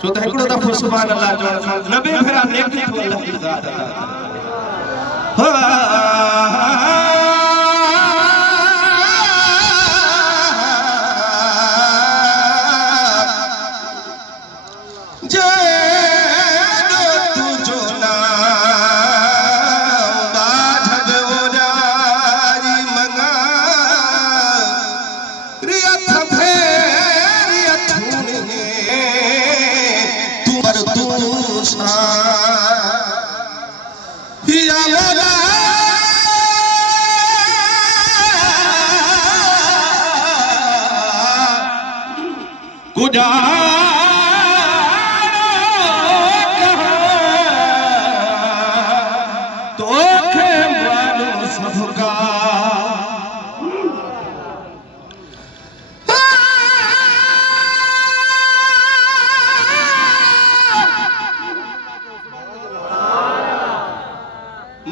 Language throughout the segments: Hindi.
सो त हिकिड़ो दफ़ो सुभान अल्लाह चवण सां 90 भेरा नेकी थो अल्लाह जी ज़ात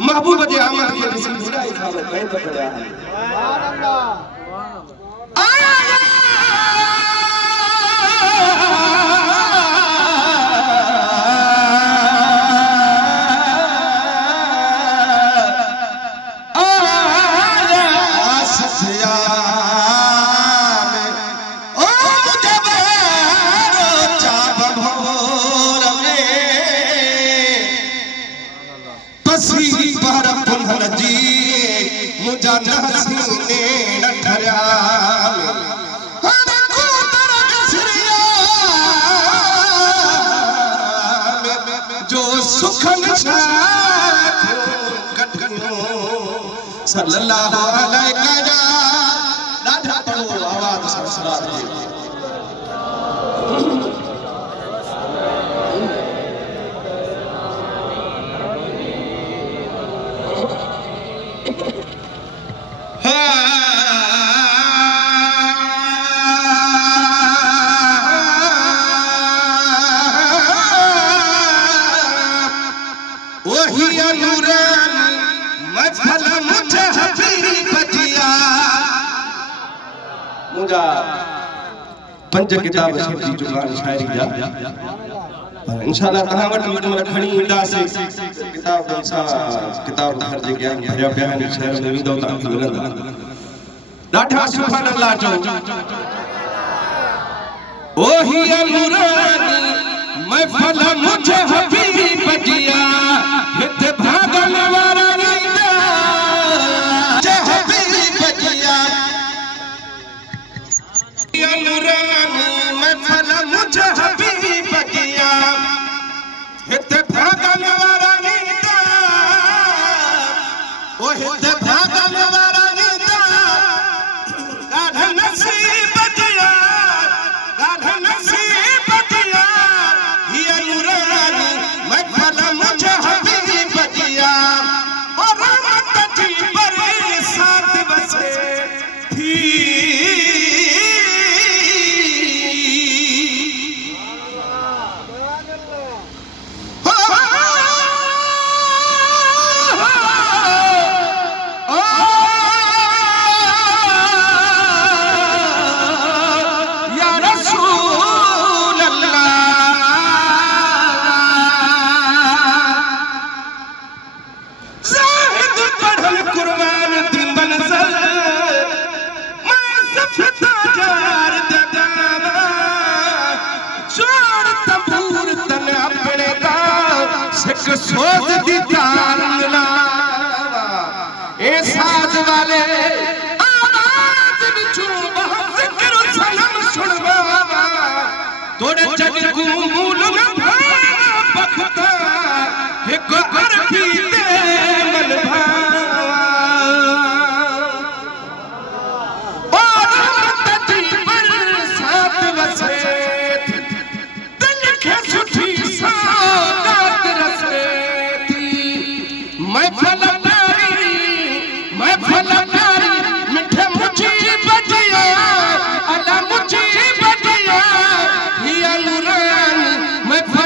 महबूब जे आमद के ॾिसी बुराई खां बैद पड़िया है सल्लल्लाहु अलैहि वसल्लम ॾाढा पढ़ो आवाज़ सां सलात पंज किताब सब्जी जुबान शायरी जा इंशाल्लाह तहां वटि मतलब खणी ईंदासीं किताब सा किताब हर जगह भरिया पिया आहिनि शहर में वेंदो त मिलंदा ॾाढा सुभान अल्लाह चओ ओ ही नूरानी महफल मुझे हबीब जिया हित भागन वारा ईंदा जे हबीब जिया नूरानी महफल मुझे हबीब जिया हित भागन वारा ईंदा ओ हित भागन वारा ईंदा ॾाढा नसीब जिया ॾाढा नसीब जिया हिय नूरानी महफल मुझे हबीब जिया ओ रहमत जी बरसात वसे थी सोच दी तार मिलावा ए साज वाले आवाज विचों जिक्र सनम सुनवावा तोड़े जग को मूल न भावा बखता एक कर पीते मन भावा और रहमत जी बरसात वसे दिल के सुठी सौगात रसे महफल नारी मिठे मुझी बजिया अला मुझी बजिया हिया नूरानी महफल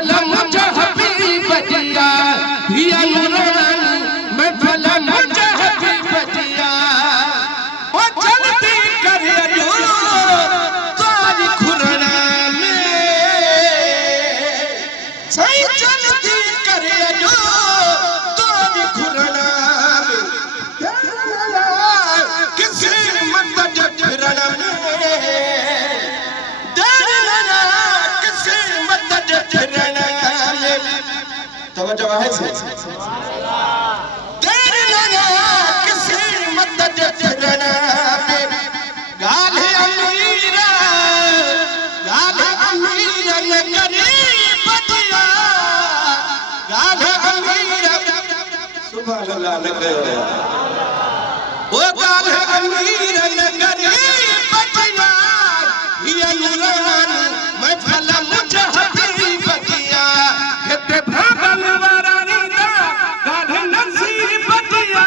तवज्जो है से तेरे लगा किसी मदद फिरना पे गाले अमीरा न गरीब दिया गाले अमीरा सुभान अल्लाह न कहो वो गाले अमीरा न गरीब दिया ये नूरान मैं फला मुझे हबीब दिया कहते भागल वाला नीला गाले नसीब दिया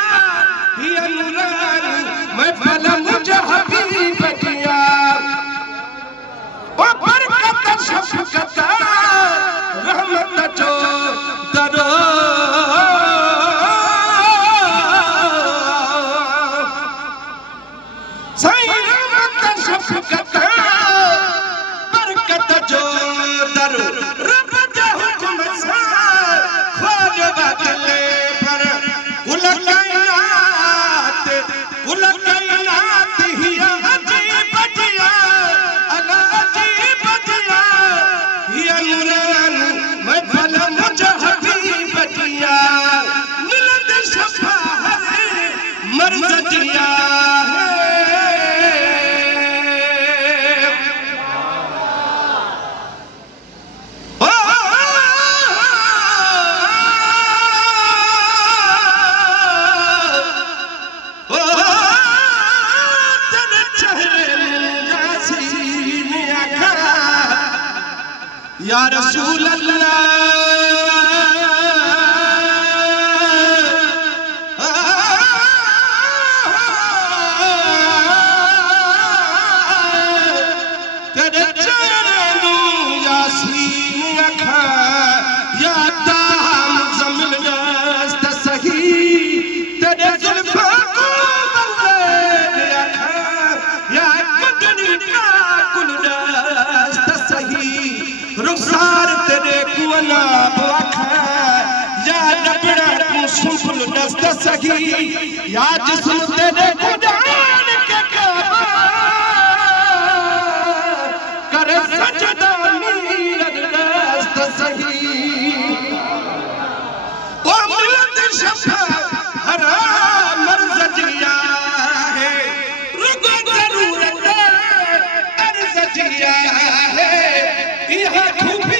ये नूरान मैं फला मुझे हबीब दिया वो बरकत शफकत रहमत जो दरो सही रहमत शफकत बरकत जो दरो रब दे हुक्म से खोज बदले पर कुल कायनात ही अजीब दिया अला अजीब दिया ये नूरान मैं भला मुझे हबीब दिया मिलत शफाअत मर्ज दिया या रसूल अल्लाह तेरे चरणों यासीन अखा या ताम जमिल दस्त सही तेरे जुल्फा को बंदे अखा या कदनी का कुल दस्त सही रुखसार तेरे कुवना बुआखा या नबड़ा तू सुफल दस्त सही या जिस्म तेरे कुदान के काबा कर सजदा मीरद दस्त सही ओ मिलत शफा हरा मर्ज जिया है रुगो जरूरत अर्ज जिया है यह खूब